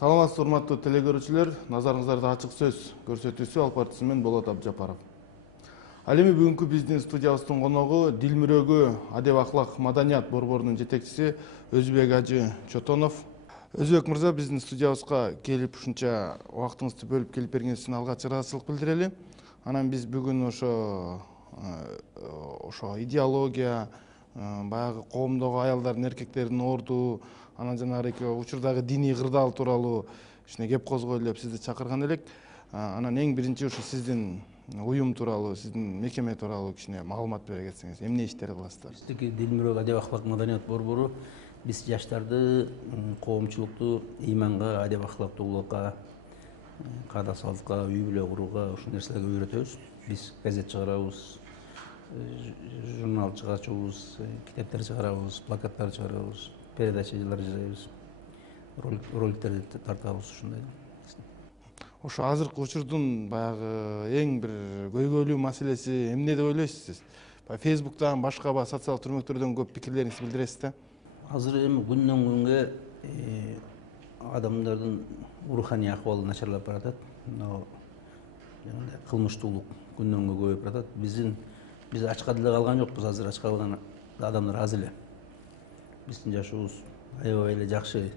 Саламатсыз урматтуу телекөрүүчүлөр, назарыңыздарда ачык сөз көрсөтүүсү Алп артисти мен Болот Абжапаров. Ал эми бүгүнкү биздин студиябыздын коногу Дил мүрөгү адеп аклак маданият борборунун жетекчиси Өзбек Ажы Чотонов. Өзбек мырза, биздин студиябызга келип ушунча убактыңызды бөлүп келип бергениңиз үчүн алгач ыраазычылык билдирели. Анан биз бүгүн ошо идеология, баягы коомдогу аялдардын, эркектердин орду, анан жанагы учурдагы диний кырдаал тууралуу кичине кеп козгойлу деп сизди чакырган элек. Анан эң биринчи ушу сиздин уюм тууралуу, сиздин мекеме тууралуу кичине маалымат бере кетсеңиз. Эмне иштер кыласыздар? Биздики Дил мүрөгү адеп аклак маданият борбору биз жаштарды коомчулукту ыйманга, адеп аклактуулукка, каада салтка, үй бүлө курууга ушул нерселерге үйрөтөбүз. Биз газет чыгарабыз, журнал чыгарчубуз, китептер чыгарабыз, плакаттар чыгарабыз, передачалар жасайбыз, роликтерди тартабыз ушундай. Ошо азыркы учурдун баягы эң бир көйгөйлүү маселеси эмне деп ойлойсуз сиз? Фейсбуктан башка социалдык түрмөктөрдөн көп пикирлериңизди билдиресиз да? Азыр эми күндөн күнгө адамдардын руханий акыбалы начарлап баратат. Кылмыштуулук күндөн күнгө көбөйүп баратат. Биз ачка деле калган жокпуз, азыр ачка калган адамдар аз эле. Биздин жашообуз аябай эле жакшы.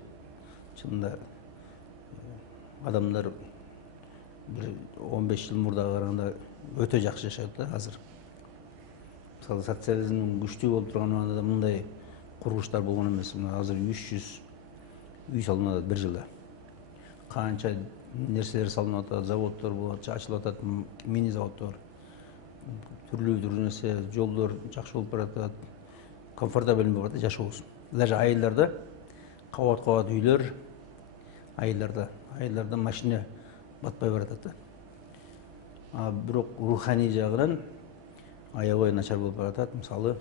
Чынында адамдар 15 жыл мурдага караганда өтө жакшы жашайт да азыр. Мисалы социализм күчтүү болуп турган убагында мындай курулуштар болгон эмес. Азыр 300 үй салынат бир жылда. Канча нерселер салынып атат, заводдор болот, ачылып атат, мини заводдор. Түрлүү нерсе, жолдор жакшы болуп баратат. Комфортабель болуп баратат жашообуз. Даже айылдарда кабат-кабат үйлөр, айылдарда машина батпай баратат да. Бирок руханий жагынан аябай начар болуп баратат. Мисалы,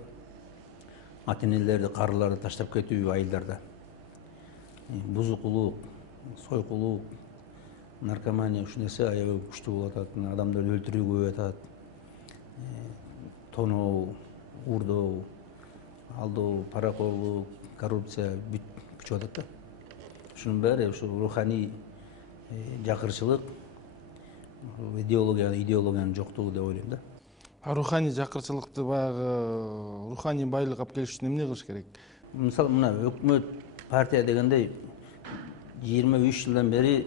ата-энелерди, карыларды таштап кетүү айылдарда. Бузукулук, сойкулук, наркомания ушул нерсе аябай күчтүү болуп атат. Адамдарды өлтүрүү көбөйүп атат. Тоноо, уурдоо, алдоо, паракорлук, коррупция бүт күчүп атат да. Ушунун баары ушу руханий жакырчылык, идеологиянын жоктугу деп ойлойм да. Руханий жакырчылыкты, баягы руханий байлык алып келиш үчүн эмне кылыш керек? Мисалы, мына өкмөт, партия дегендей 23 жылдан бери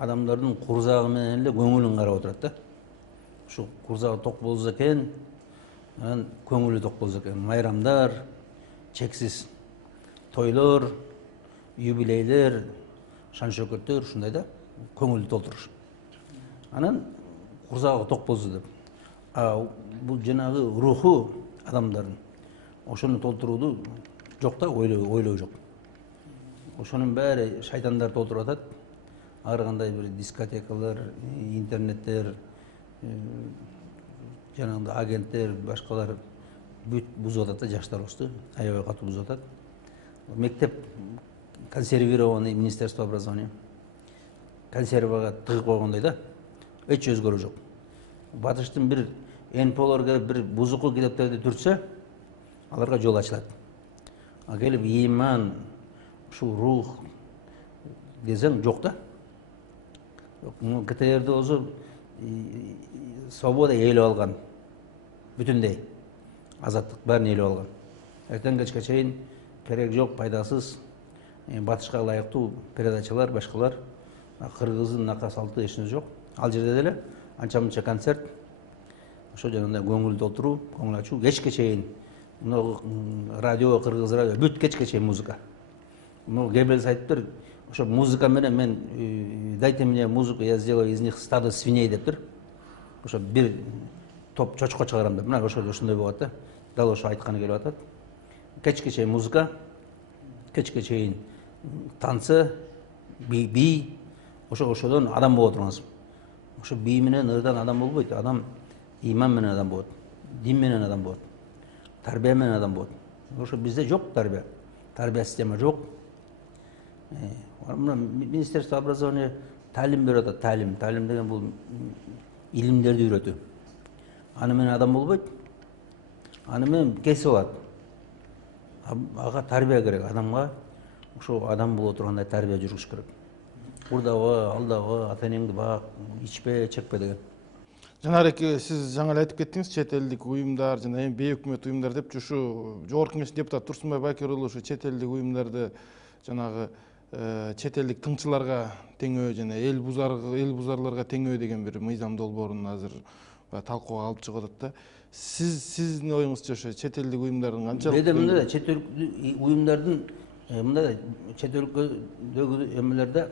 адамдардын курзагы менен эле көңүлүн карап отурат да. Ушу курзагы ток болсо экен, анан көңүлү ток болсо экен. Майрамдар, чексиз тойлор, юбилейлер, шан шөкөттөр ушундай да, көңүлдү толтуруш. Анан курзагы ток болсо деп. Бул жанагы руху адамдардын ошону толтурууду жок да, ойлоо жок. Ошонун баары шайтандар толтуруп атат. Ар кандай бир дискотекалар, интернеттер, жанагындай агенттер, башкалар бүт бузуп атат да жаштарыбызды, аябай катуу бузуп атат. Мектеп консервированный, Министерство образования консервага тыгып койгондой да, эч өзгөрүү жок. Батыштын бир НПОлор келип бир бузуку китептерди түртсө, аларга жол ачылат. Келип иман, ушул рух десең жок да. КТРде болсо свобода ээлеп алган, бүтүндөй азаттык баарын ээлеп алган. Эртең кечке чейин керек жок, пайдасыз, батышка ылайыктуу передачалар, башкалар. Кыргыздын нака салты эчне жок. Ал жерде деле анча-мынча концерт, ошо жанагындай көңүл толтуруу, көңүл ачуу, кечке чейин. Радио, кыргыз радио, бүт кечке чейин музыка. Кээ бир сайттар ошо музыка менен мен дайте мне музыку, я сделаю из них стадо свиней дептир. Ошо бир топ чочко чыгарам деп. Мына ошондой болот да. Дал ошо айтканы келип атат. Кечке чейин музыка, кечке чейин танцы, би, ошодон адам боло тургансың. Ошо би менен ырдан адам болбойт. Адам иман менен адам болот, дин менен адам болот, тарбия менен адам болот. Ошо бизде жок тарбия. Тарбия система жок. Министерство образования талим берип атат, талим деген бул илимдерди үйрөтүү. Аны менен адам болбойт. Аны менен кесип алат. Ага тарбия керек, адамга ошо адам боло тургандай тарбия жүргүш керек. урдабы, алдабы, ата энеңди бак, ичпе, чекпе деген. Жанарек, сиз жаңы эле айтып кеттиңиз, чет элдик уюмдар жана эми бейөкмөт уюмдар деп, ушу жогорку кеңештин депутаты Турсунбай Бакир уулу ушу чет элдик уюмдарды жанагы чет элдик тыңчыларга теңөө жана эл бузарларга теңөө деген бир мыйзам долбоорун азыр талкууга алып чыгып атат да. Сиздин оюңузча ошо чет элдик уюмдардын канчалык Беде мындай да чет өлкө уюмдардын мындай да чет өлкөдөгү эмелерде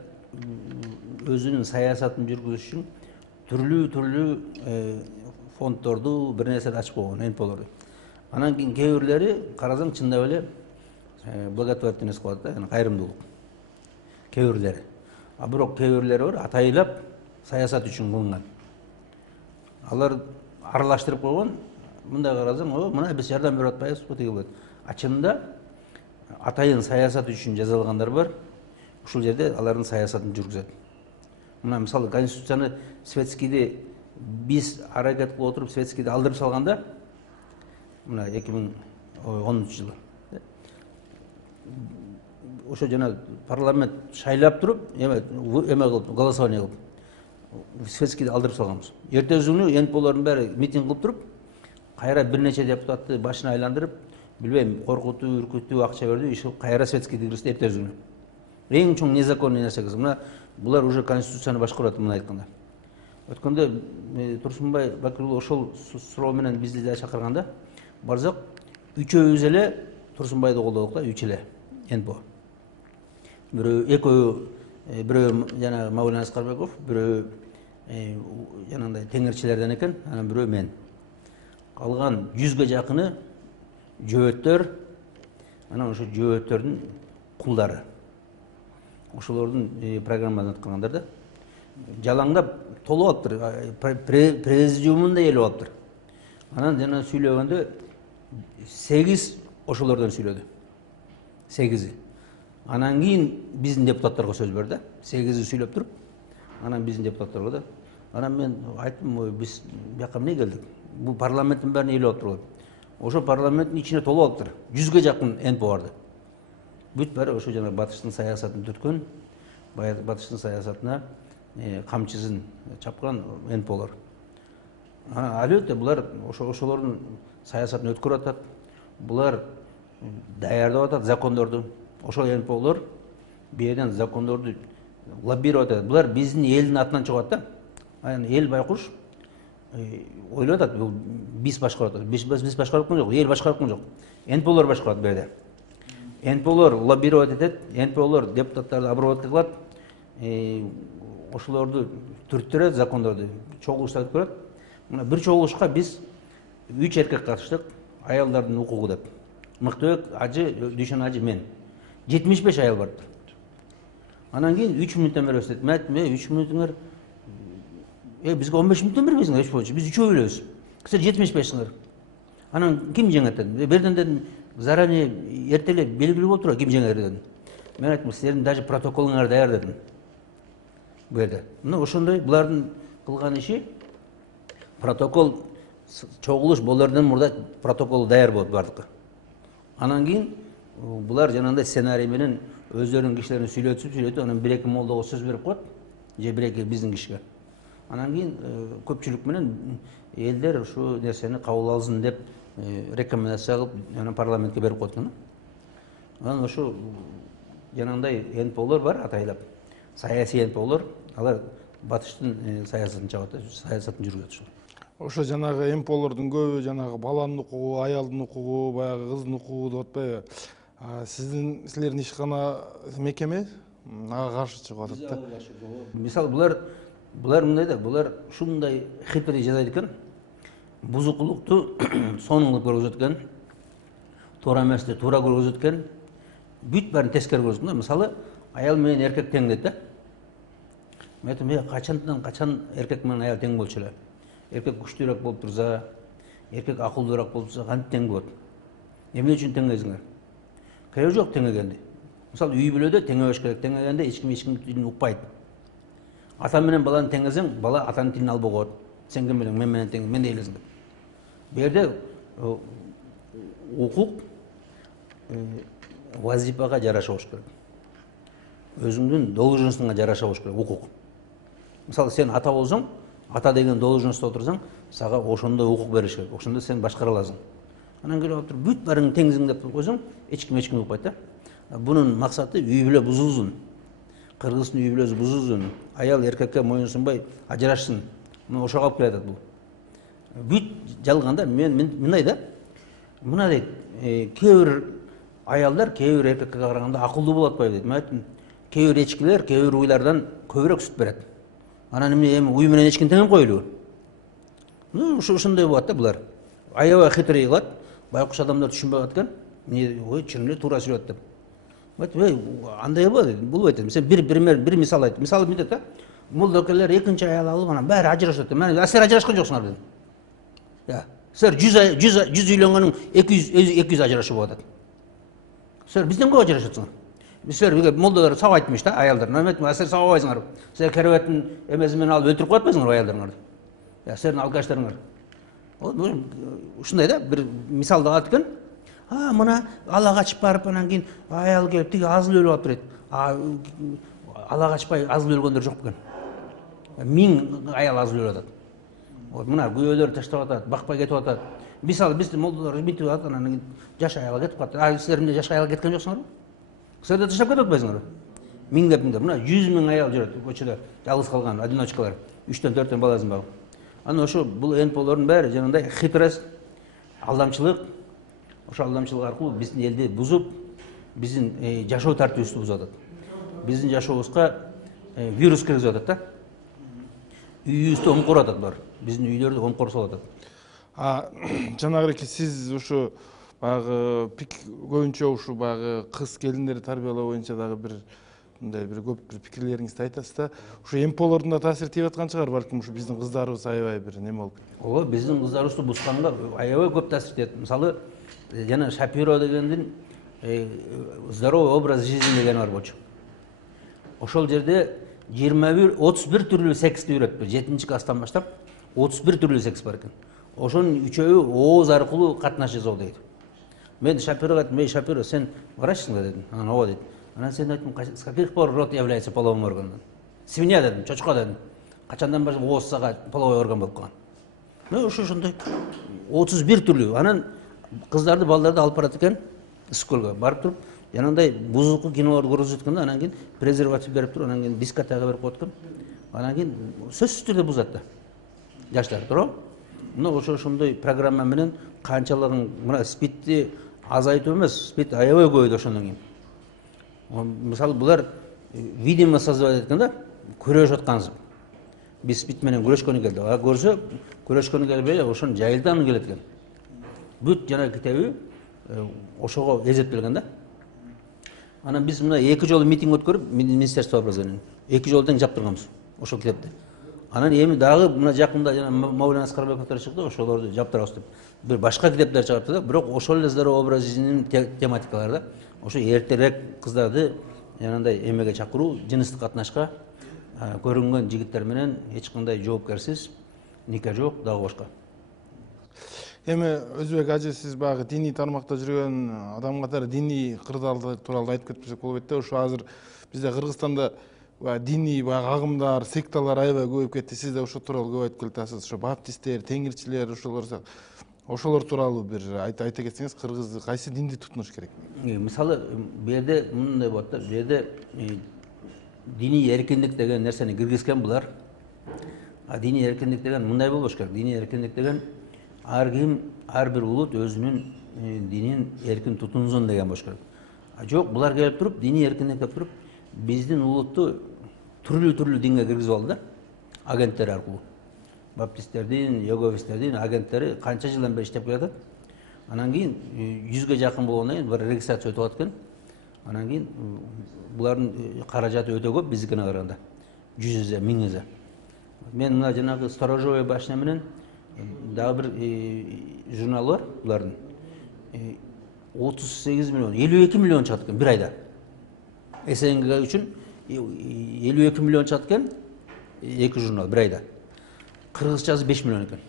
өзүнүн саясатын жүргүзүш үчүн түрлүү фонддорду бир нерселерди ачып койгон, НПОлорду. Анан кийин кээ бирлери карасаң чындап эле благотворительность кылат да, яна кайрымдуулук. Кээ бирлери. А бирок кээ бирлери бар, атайлап саясат үчүн кылынган. Алар аралаштырып койгон, мындай карасаң, мына биз жардам берип атпайбызбы тиги болот. А чынында атайын саясат үчүн жазалгандар бар. Ушул жерде алардын саясатын жүргүзөт. Мына мисалы конституцияны светскийди биз аракет кылып отуруп светскийди алдырып салганда, мына 2010-жылы ошо жана парламент шайлап туруп, эме кылып, голосование кылып светскийди алдырып салганбыз. Эртеси күнү НПОлордун баары митинг кылып туруп, кайра бир нече депутатты башына айландырып, билбейм, коркутуу, үркүтүү, акча берди, иши кайра светскийди киргизди эртеси күнү. Эң чоң незаконный нерсе кыз. Мына булар уже конституцияны башкарат, мына айтканда. Өткөндө Турсунбай Бакир уулу ошол суроо менен бизди да чакырганда, барсак, үчөөбүз эле Турсунбайды колдодук да, үч эле НПО. Бирөө жана Мавлен Аскарбеков, бирөө жанагындай теңирчилерден экен, анан бирөө мен. Калган 100ге жакыны жөөттөр, анан ошо жөөттөрдүн кулдары. Ошолордун программадан аткандар да. Жалаңдап толуп алыптыр, президиумунда эл алыптыр. Анан жана сүйлөгөндө 8 ошолордон сүйлөдү. 8. Анан кийин биздин депутаттарга сөз берди. 8 сүйлөп туруп, анан биздин депутаттарга да. Анан мен айттым, биз бияка эмне келдик? Бул парламенттин бәрин эл алып турат. Ошо парламенттин ичине толуп алыптыр. 100ге жакын НПО барды. Бүт баары ошо жана батыштын саясатын түткөн, батыштын саясатына камчысын чапкан НПОлор. Албетте булар ошолордун саясатын өткөрүп атат. Булар даярдап атат закондорду. Ошол НПОлор бирден закондорду лоббировать атат. Булар биздин элдин атынан чыгат да. Анан эл байкуш ойлоп атат, бул биз башкарып атат. Биз башкарып аткан жок, эл башкарып аткан жок. НПОлор башкарат берде. НПОлор лоббировать этет, НПОлор депутаттарды обработка кылат, ошолорду түрттүрөт, закондорду чогулуштарды көрөт. Мына бир чогулушка биз 3 эркек катыштык, аялдардын укугу деп. Мыктыбек ажы, Дүйшөн ажы, мен. 75 аял бар. Анан кийин 3 мүнөттөн беребиз деп. Мен айттым, 3 мүнөтүңөр бизге 15 мүнөттөн бербейсиңер, эч болчу. Биз үчөө өлөбүз. Силер 75-сиңер. Анан ким жеңет дедим. Берден дедим, заранее эртеле белгилүү болуп турат, ким жеңер дедим. Мен айттым, силердин даже протоколуңар даяр дедим. Бу жерде. Мына ошондой булардын кылган иши протокол чогулуш болордон мурда протокол даяр болот бардыкы. Анан кийин булар жанагындай сценарий менен өздөрүнүн кишилерин сүйлөтүп, анан 1-2 молдого сөз берип коет, же 1-2 биздин кишиге. Анан кийин көпчүлүк менен элдер ушу нерсени кабыл алсын деп рекомендация кылып, анан парламентке берип коет экен. Анан ошо жанагындай НПОлор бар, атайлап. Саясий НПОлор, алар батыштын саясатын чабат, саясатын жүргүзөт ошол. Ошо жанагы НПОлордун көбү жанагы баланын укугу, аялдын укугу, баягы кыздын укугу деп атпайбы? Силердин ишкана мекеме ага каршы чыгып атат да. Мисалы булар мындай да, булар ушундай хитрый жасайт экен. Бузукулукту сонун кылып көргөзөт экен. Туура эмести туура көргөзөт экен. Бүт баарын тескери көргөзөт экен. Мисалы, аял менен эркек тең дейт да. Мен айттым, качан эркек менен аял тең болчу эле? Эркек күчтүүрөөк болуп турса, эркек акылдуураак болуп турса, кантип тең болот? Эмне үчүн теңейсиңер? Кереги жок теңегенди. Мисалы, үй бүлөдө теңебеш керек. Теңегенде эч ким тилин укпайт. Ата менен баланы теңесең, бала атанын тилин албай коет. Сен ким белең, мен менен тең, мен элесиң деп. Бу жерде укук вазифага жараша болуш керек. өзүңдүн должностуңа жараша болуш керек, укук. Мисалы сен ата болсоң, ата деген должностто отурсаң, сага ошондой укук бериш керек. Ошондо сен башкара аласың. Анан келип отуруп бүт баарың теңсиң деп койсоң, эч ким укпайт да. Бунун максаты үй бүлө бузулсун. Кыргыздын үй бүлөсү бузулсун. Аял эркекке моюнсунбай ажырашсын. Мына ошого алып келатат бул. Бүт жалганда мындай да. Мына дейт, кээ бир аялдар кээ бир эркекке караганда акылдуу болуп атпайбы дейт. Мен айттым, кээ бир эчкилер кээ бир уйлардан көбүрөөк сүт берет. Анан эми уй менен эчкини тең коелубу? Ошондой болот да булар. Аябай хитрый кылат. Байкуш адамдар түшүнбөй аткан. Ой, чын эле туура сүйлөт деп. Андай болот, болбойт. Сен бир мисал айт. Мисалы мындай да. Молдокелер экинчи аял алып анан баары ажырашат. Мен силер ажырашкан жоксуңар дедим. Силер 100 үйлөнгөнүң 200 ажырашып атат. Силер бизден көп ажырашасыңар. Силер молдалар сабайтмыш да аялдар. Мен силер сабабайсыңар. Силер керебеттин эмеси менен алып өлтүрүп коятпайсыңар аялдарыңарды. Силердин алкаштарыңар. Ушундай да, бир мисалды алат экен. Мына ала качып барып анан кийин аял келип тиги азыл өлүп атып дейт. Ала качпай азыл өлгөндөр жок экен. 1000 аял азыл өлүп атат. Мына күйөөлөр таштап атат, бакпай кетип атат. Мисалы биздин молдалар мынтип атат, анан кийин жаш аял кетип калат. Силер эмне жаш аял кеткен жоксуңарбы? Силер да таштап кетип атпайсыңарбы? Миңдеп мына 100 000 аял жүрөт көчөдө, жалгыз калган одиночкалар, 3-4 баласын багып. Анан ошо бул энполордун баары жанагындай хитрость, алдамчылык. Ошо алдамчылык аркылуу биздин элди бузуп, биздин жашоо тартибибизди бузуп атат. Биздин жашообузга вирус киргизип атат да. Үйүбүздү омкор атат булар. Биздин үйлөрдү омкор салып атат. Жанагы сиз ушу баягы көбүнчө ушу баягы кыз келиндерди тарбиялоо боюнча дагы бир мындай бир көп бир пикирлериңизди айтасыз да. Ушу эмполордун да таасири тийип аткан чыгар, балким ушу биздин кыздарыбыз аябай бир неме болуп. Ооба, биздин кыздарыбызды бусканга аябай көп таасир тийет. Мисалы, жана Шапиро дегендин здоровый образ жизни деген бар болчу. Ошол жерде 31 түрлүү сексти үйрөтүп, 7-класстан баштап 31 түрлүү секс бар экен. Ошонун үчөө ооз аркылуу катнаш жасоо дейт. Мен Шапирого айттым, "Эй, Шапиро, сен врачсың да?" дедим. Анан ооба дейт. Анан сен айттым, "С каких пор рот является половым органом?" "Свинья" дедим, "чочко" дедим. Качандан баштап ооз сага половой орган болуп калган. Мен ошондой 31 түрлүү. Анан кыздарды, балдарды алып барат экен, школго барып туруп, жанагындай бузуку кинолорду көргөзөт экен да, анан кийин презерватив берип туруп, анан кийин дискотека берип коет экен. Анан кийин сөзсүз түрдө бузат да. Жаштар, туурабы? Мына ошондой программа менен канчалыгын мына спидти азайтуу эмес, спид аябай көбөйдү ошондон кийин. Мисалы булар видимо создавать эткен да, күрөшүп аткансып. Биз спид менен күрөшкөнү келди. Көрсө, күрөшкөнү келбей, ошону жайылтаны келет экен. Бүт жана китеби ошого эзептелген да. Анан биз мына 2 жолу митинг өткөрүп, Министерство образования 2 жолу тең жаптырганбыз ошол китепти. Анан эми дагы мына жакында жана Мавлен Аскарбековдор чыкты, ошолорду жаптырабыз деп. Бир башка китептер чыгарып да, бирок ошол эле здоровый образ жизнинин тематикалары да. Ошо эртерээк кыздарды жанагындай эмеге чакыруу, жыныстык катнашка көрүнгөн жигиттер менен эч кандай жоопкерсиз нике жок, дагы башка. Эми Өзбек ажы, сиз баягы диний тармакта жүргөн адам катары диний кырдаалдар тууралуу айтып кетсек болбойт да. Ошо азыр бизде Кыргызстанда диний баягы агымдар, секталар аябай көбөйүп кетти. Сиз да ошол тууралуу көп айтып келатасыз. Ошо баптисттер, теңирчилер, ошолор тууралуу бир айта кетсеңиз, кыргыз кайсы динди тутунуш керек? Мисалы, бу жерде мындай болот да, бу жерде диний эркиндик деген нерсени киргизген булар. Диний эркиндик деген мындай болбош керек. Диний эркиндик деген ар ким, ар бир улут өзүнүн динин эркин тутунсун деген болуш керек. Жок, булар келип туруп, диний эркиндик деп туруп, биздин улутту түрлүү динге киргизип алды да, агенттер аркылуу. Баптисттердин, йеговисттердин агенттери канча жылдан бери иштеп келатат. Анан кийин 100ге жакын болгондон кийин бир регистрация өтүп аткан. Анан кийин булардын каражаты өтө көп биздикине караганда. 100 1000 эсе. Мен мына жанагы сторожевой башня менен дагы бир журнал бар булардын. 38 миллион, 52 миллион чыгат экен бир айда. СНГ үчүн 52 миллион чыгат экен, эки журнал бир айда. Кыргызчасы 5 миллион экен.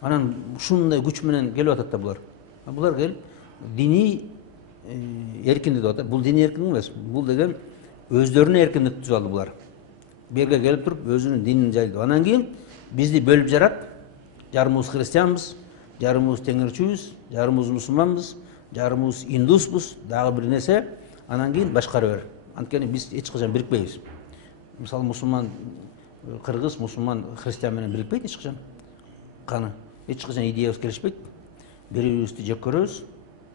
Анан ушундай күч менен келип атат да булар. Булар келип диний эркиндик деп атат. Бул диний эркиндик эмес. Бул деген өздөрүнө эркиндик түзүп алды булар. Бу жерге келип туруп өзүнүн динин жайлады. Анан кийин бизди бөлүп жарат. Жарымыбыз христианбыз, жарымыбыз теңирчүбүз, жарымыбыз мусулманбыз, жарымыбыз индуспуз, дагы бир нерсе. Анан кийин башкара бер. Анткени биз эч качан бирикпейбиз. Мисалы мусулман кыргыз, мусулман христиан менен бирикпейт эч качан. Каны эч качан идеябыз келишпейт. Бири-бирибизди жек көрөбүз,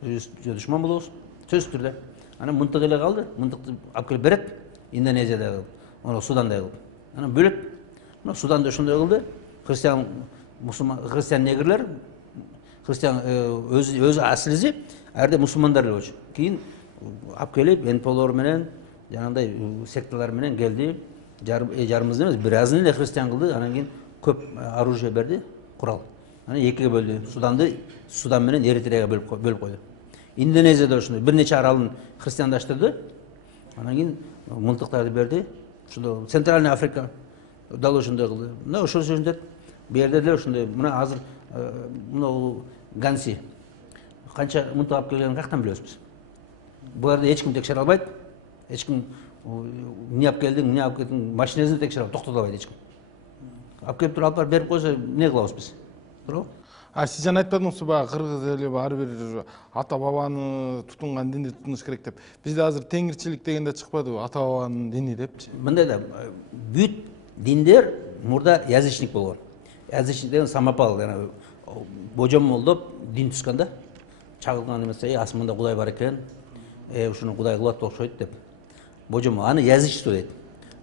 бири-бирибизге душман болобуз. Сөзсүз түрдө. Анан мынтык эле калды. Мынтыкты алып келип берет. Индонезияда кылып, аны Суданда кылып. Анан бөлөт. Мына Суданда ошондой кылды. Христиан, мусулман, христиан негрлер, христиан өзү аслизи, арде мусулмандар эле болчу. Кийин алып келип НПОлор менен, жанагындай секталар менен келди. Жарымыбызды эмес, биразын эле христиан кылды. Анан кийин көп оружие берди, курал. Анан экиге бөлдү. Судан менен Эритреяга бөлүп койду. Индонезияда ошондой бир нече аралын христиандаштырды. Анан кийин мылтыктарды берди. Ошондо Центральный Африка дал ошондой кылды. Мына ошол сөзүндөт. Бу жерде деле ошондой. Мына азыр мына Ганси канча мылтык алып келгенин каяктан билебиз биз? Буларды эч ким текшере албайт. Эч ким эмне алып келдиң, эмне алып кеттиң, машинесин текшере албайт, токтото албайт эч ким. Алып келип туруп алып барып берип койсо эмне кылабыз биз? Туурабы? Сиз жана айтпадыңызбы баягы кыргыз эли ар бир ата бабаны тутунган динди тутунуш керек деп. Бизде азыр теңирчилик дегенде чыкпадыбы, ата бабанын дини депчи. Мындай да бүт диндер мурда язычник болгон. Язычник деген самопал, божом молдоп дин түзгөн да. Чагылган эмесе, асманда Кудай бар экен, ушуну Кудай кылат окшойт деп. Божом, аны язычество дейт.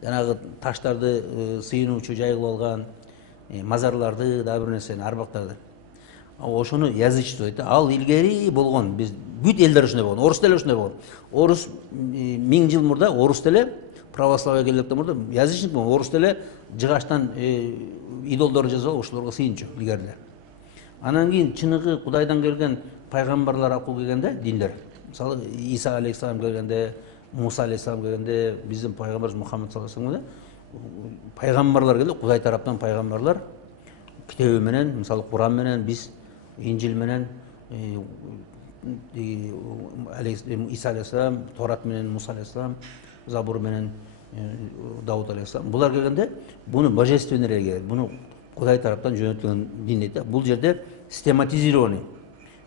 Жанагы таштарды сыйынуучу жайылып алган, мазарларды, да бир нерсени, арбактарды. Ошону язычество дейт. Ал илгери болгон, биз бүт элдер ушундай болгон, орус деле ушундай болгон. Орус 1000 жыл мурда орус деле православие келгенден мурда язычник болгон, орус деле жыгачтан идолдор жасап ошолорго сыйынчу илгериле. Анан кийин чыныгы Кудайдан келген пайгамбарлар акыл келгенде диндер. Мисалы Иса алейхиссалам келгенде, Муса алейхиссалам келгенде, биздин пайгамбарыбыз Мухаммад саллаллаху алейхи вассалам пайгамбарлар келди, Кудай тараптан пайгамбарлар китеби менен, мисалы Куран менен, биз Инжил менен, Иса алейхиссалам, Торат менен Муса алейхиссалам, Забур менен Дауд алейхиссалам. Булар келгенде буну божественный религия, буну Кудай тараптан жөнөтүлгөн дин дейт. Бул жерде систематизированный.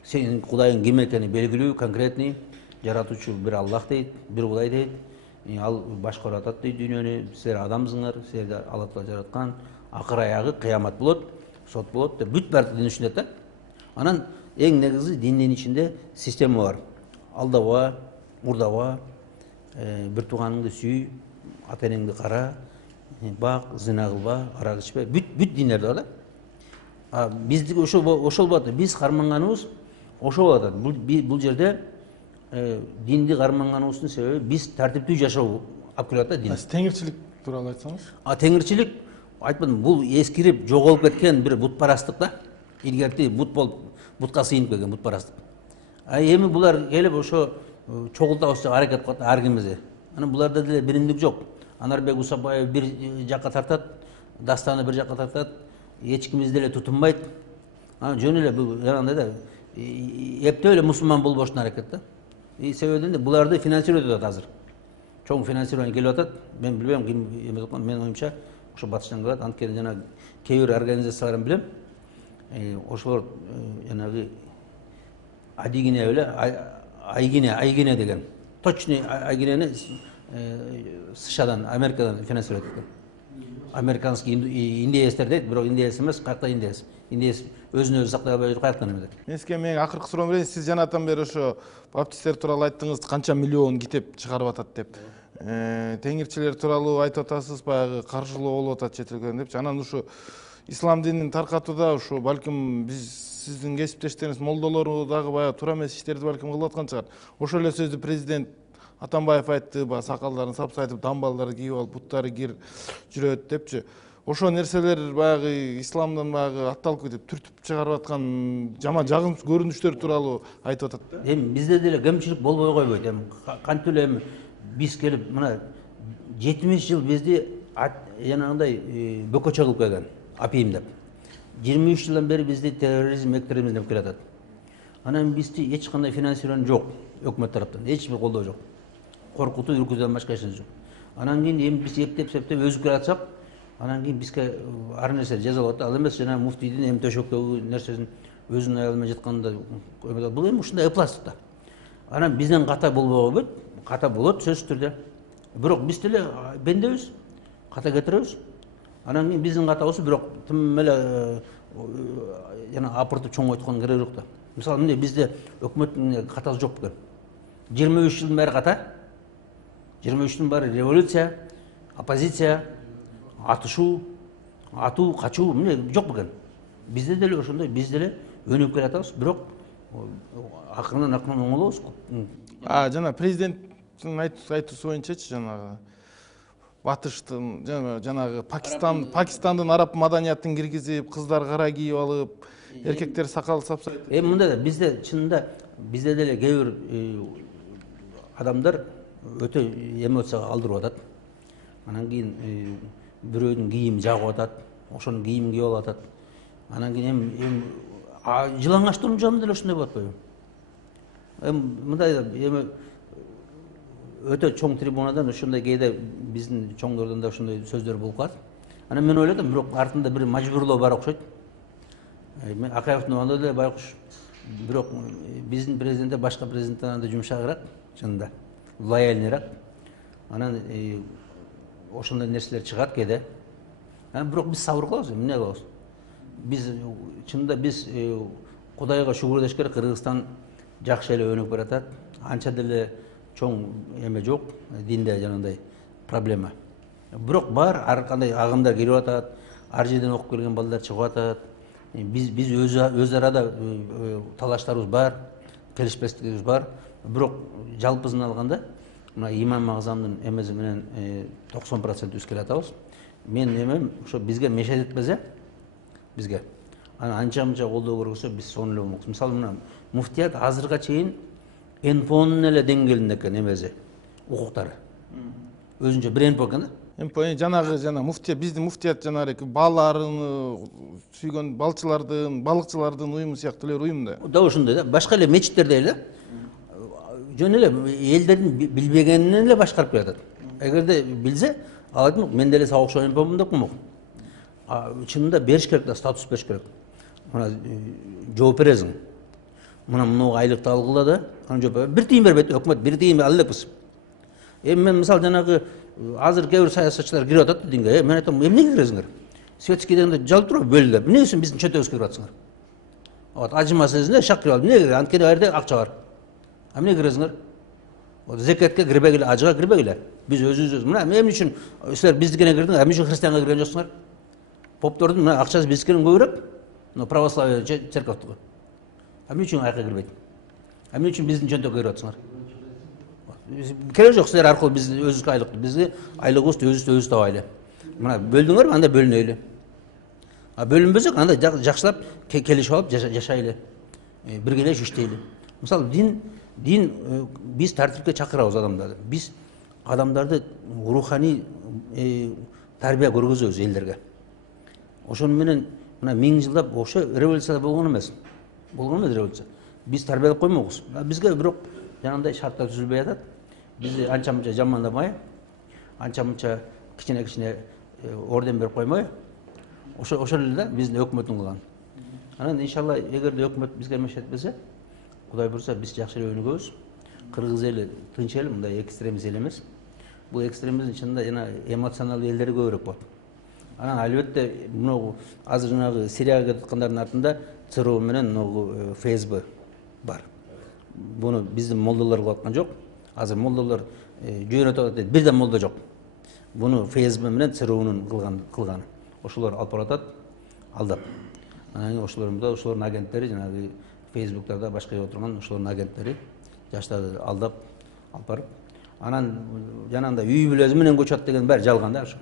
Сенин Кудайың ким экени белгилүү, конкретный, жаратуучу бир Аллах дейт, бир Кудай дейт. Ал башкарып атат дейт дүйнөнү. Силер адамсыңар, силерди Алла Таала жараткан. Акыр аягы кыямат болот, сот болот деп бүт баардык дин түшүнөт да. Анан эң негизи диндин ичинде система бар. Алдаба, мурдаба, бир тууганыңды сүй, ата энеңди кара, бак, зина кылба, арак ичпе, бүт диндерде бар да. Биздики ошол болуп атат. Биз карманганыбыз ошол болуп атат. Бул жерде динди карманганыбыздын себеби биз тартиптүү жашоо алып келип атат дин. Теңирчилик тууралуу айтсаңыз? Теңирчилик айтпадым, бул эскирип жоголуп кеткен бир бутпарастык да. Илгерти бут болуп, бутка сыйынып келген бутпарастык. Эми булар келип ошо чогултабыз деп аракет кылат ар кимизи. Анан буларда деле бириндик жок. Анарбек Усапбаев бир жакка тартат, Дастаны бир жакка тартат, эч кимиз деле тутунбайт. Анан жөн эле бул жанагындай да эптеп эле мусулман болбоштун аракет да. Себебинде буларды финансировать этет азыр. Чоң финансирование келип атат. Мен билбейм ким эме кылган, менин оюмча ошо батыштан келет. Анткени жана кээ бир организацияларын билем. Ошолор жанагы Адигине эле Айгине деген. Точный Айгинени США-дан, Америкадан финансировать эткен. Американский индеецтер дейт, бирок индеец эмес, каякта индеец. Индеец өзүн өзү сактай албай жүрүп каяктан эме дейт. Эске менин акыркы суроом берейин. Сиз жанатан бери ошо баптисттер тууралуу айттыңыз, канча миллион китеп чыгарып атат деп. Теңирчилер тууралуу айтып атасыз, баягы каршылоо болуп атат чет элден депчи. Анан ушу ислам динин таркатууда ушу балким биз сиздин кесиптештериңиз молдолору дагы баягы туура эмес иштерди балким кылып аткан чыгар. Ошол эле сөздү президент Атамбаев айтты, баягы сакалдарын сапсайтып, дамбалдарды кийип алып, буттары кир жүрөт депчи. Ошол нерселер баягы исламдан баягы атталып кетип, түртүп чыгарып аткан жаман жагымсыз көрүнүштөр тууралуу айтып атат да. Эми бизде деле кемчилик болбой койбойт. Эми кантип эле эми биз келип мына 70 жыл бизди жанагындай бөкөчө кылып келген, апийим деп. 23 жылдан бери бизди терроризм, экстремизм деп келатат. Анан бизди эч кандай финансирование жок өкмөт тараптан, эч бир колдоо жок. Коркутуу, үркүтүүдөн башка эч нерсе жок. Анан кийин эми биз эптеп өзүп келатсак, анан кийин бизге ар нерсе жазалап ал эмес жана муфтийдин эми төшөктөгү нерсесин өзүнүн аялы менен жатканда бул эми ушундай ыпластык да. Анан бизден ката болбой койбойт, ката болот сөзсүз түрдө. Бирок биз деле бендебиз, ката кетиребиз. Анан кийин биздин катабыз бирок тым эле жана апыртып чоң айткан кереги жок да. Мисалы мындай бизде өкмөттүн катасы жок экен. 23 жылдын баары ката. 23 жылдын баары революция, оппозиция, атышуу, атуу, качуу эмне жок экен. Бизде деле ошондой, биз деле өнүгүп келатабыз, бирок акырынан оңолобуз. Жана президенттин айтуусу боюнчачы жанагы батыштын жанагы Пакистандын араб маданиятын киргизип, кыздар кара кийип алып, эркектер сакал сапсайт. Эми мындай да бизде чынында бизде деле кээ бир адамдар өтө эмоцияга алдырып атат. Анан кийин бирөөнүн кийими жагып атат, ошонун кийимин кийип алып атат. Анан кийин эми жылаңачтын жаны деле ушундай болот атпайбы? Эми мындай эми өтө чоң трибунадан ошондой кээде биздин чоңдордон да ошондой сөздөр болуп калат. Анан мен ойлодум, бирок артында бир мажбурлоо бар окшойт. Мен Акаевдин анда деле байкуш, бирок биздин президент башка президенттен анда жумшагыраак, чынында лояльныйраак. Анан ошондой нерселер чыгат кээде. Анан бирок биз сабыр кылабыз, эмне кылабыз? Биз чынында биз Кудайга шүгүрдөш керек, Кыргызстан жакшы эле өнүгүп баратат. Анча деле чоң эме жок, динде жанагындай проблема. Бирок бар ар кандай агымдар кирип атат, ар жерден окуп келген балдар чыгып атат. Биз өз арада талаштарыбыз бар, келишпестигибиз бар. Бирок жалпысын алганда, мына Имам Агзамдын эмеси менен 90% үз келатабыз. Мен эмем ошо бизге мешет этпесе, бизге анча-мынча колдоо көргөзсө биз сону эле болмокпуз. Мисалы мына муфтият азырга чейин НПОнун эле деңгээлинде экен эмеси, укуктары. Өзүнчө бир НПО экен да. НПО жана муфтият, биздин муфтият жанагы балаларын сүйгөн балчылардын, балыкчылардын уюму сыяктуу эле уюм да. Да ошондой да. Башка эле мечиттерде эле жөн эле элдердин билбегенинен эле башкарып келатат. Эгерде билсе, ал айтмак, мен деле сага окшош НПОмун деп коймок. Чынында бериш керек да, статус бериш керек. Мына жооп бересиң. Мына айлыкты алгыла да, анан жооп бир тыйын бербейт, өкмөт бир тыйын ала элекпиз. Эми мен мисалы жанагы азыр кээ бир саясатчылар кирип атат динге. Мен айтам, эмнеге киресиңер? Светский дегенде жалып туруп бөлүлөп. Эмне үчүн биздин чөтөгүбүзгө кирип атсыңар? Вот ажымасыңыз шак кирип алып, эмнеге кире? Анткени ал жерде акча бар. Эмнеге киресиңер? Вот зекетке кирбегиле, ажыга кирбегиле. Биз өзүбүз мына эмне үчүн силер биздикине кирдиңер, эмне үчүн христианга кирген жоксуңар? Поптордун мына акчасы биздикинен көбүрөөк, но православие церковтугу. Эмне үчүн айка кирбейт? Эмне үчүн биздин чөнтөккө кирип атсыңар? Керек жок, силер аркылуу биз өзүбүзгө айлык, бизге айлыгыбызды өзүбүз табайлы. Мына бөлдүңөр, анда бөлүнөйлү. Бөлүнбөсөк, анда жакшылап келишип алып жашайлы. Бирге иштейли. Мисалы дин биз тартипке чакырабыз адамдарды. Биз адамдарды руханий тарбия көргөзөбүз элдерге. Ошону менен мына 1000 жылдап ошо революция болгон эмес. Болгон эмес революция. Биз тарбиялап коймокпуз. Бизге бирок жанагындай шарттар түзүлбөй атат. Биз анча-мынча жамандабай, анча-мынча кичине орден берип коймой, ошол эле да биздин өкмөттүн кылганы. Анан иншалла эгерде өкмөт бизге мешет этпесе, Кудай буйрса биз жакшы эле өнүгөбүз. Кыргыз эли тынч эл, мындай экстремист эл эмес. Бул экстремизм чынында жана эмоционалдуу элдер көбүрөөк болот. Анан албетте мына азыр жанагы Сирияга кеткандардын артында ЦРУ менен ФСБ бар. Буну биздин молдолор кылып аткан жок. Азыр молдолор жөнөтүп атат, бирден молдо жок. Буну ФСБ менен ЦРУнун кылганы. Ошолор алып баратат, алдап. Анан ошолордун агенттери жанагы Фейсбуктарда башка отурган ошолордун агенттери жаштарды алдап алып барып, анан жанагындай үй бүлөсү менен көчөт деген баары жалган да ошо.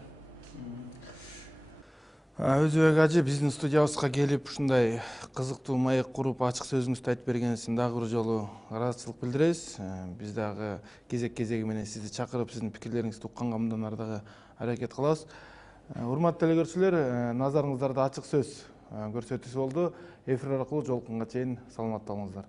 Өзбек ажы биздин студиябызга келип ушундай кызыктуу маек куруп ачык сөзүңүздү айтып бергениңиз үчүн дагы бир жолу ыраазычылык билдиребиз. Биз дагы кезек-кезеги менен сизди чакырып, сиздин пикирлериңизди укканга мындан ары дагы аракет кылабыз. Урматтуу телекөрүүчүлөр, назарыңыздарда ачык сөз көрсөтүүсү болду. Эфир аркылуу жолукканга чейин саламатта болуңуздар.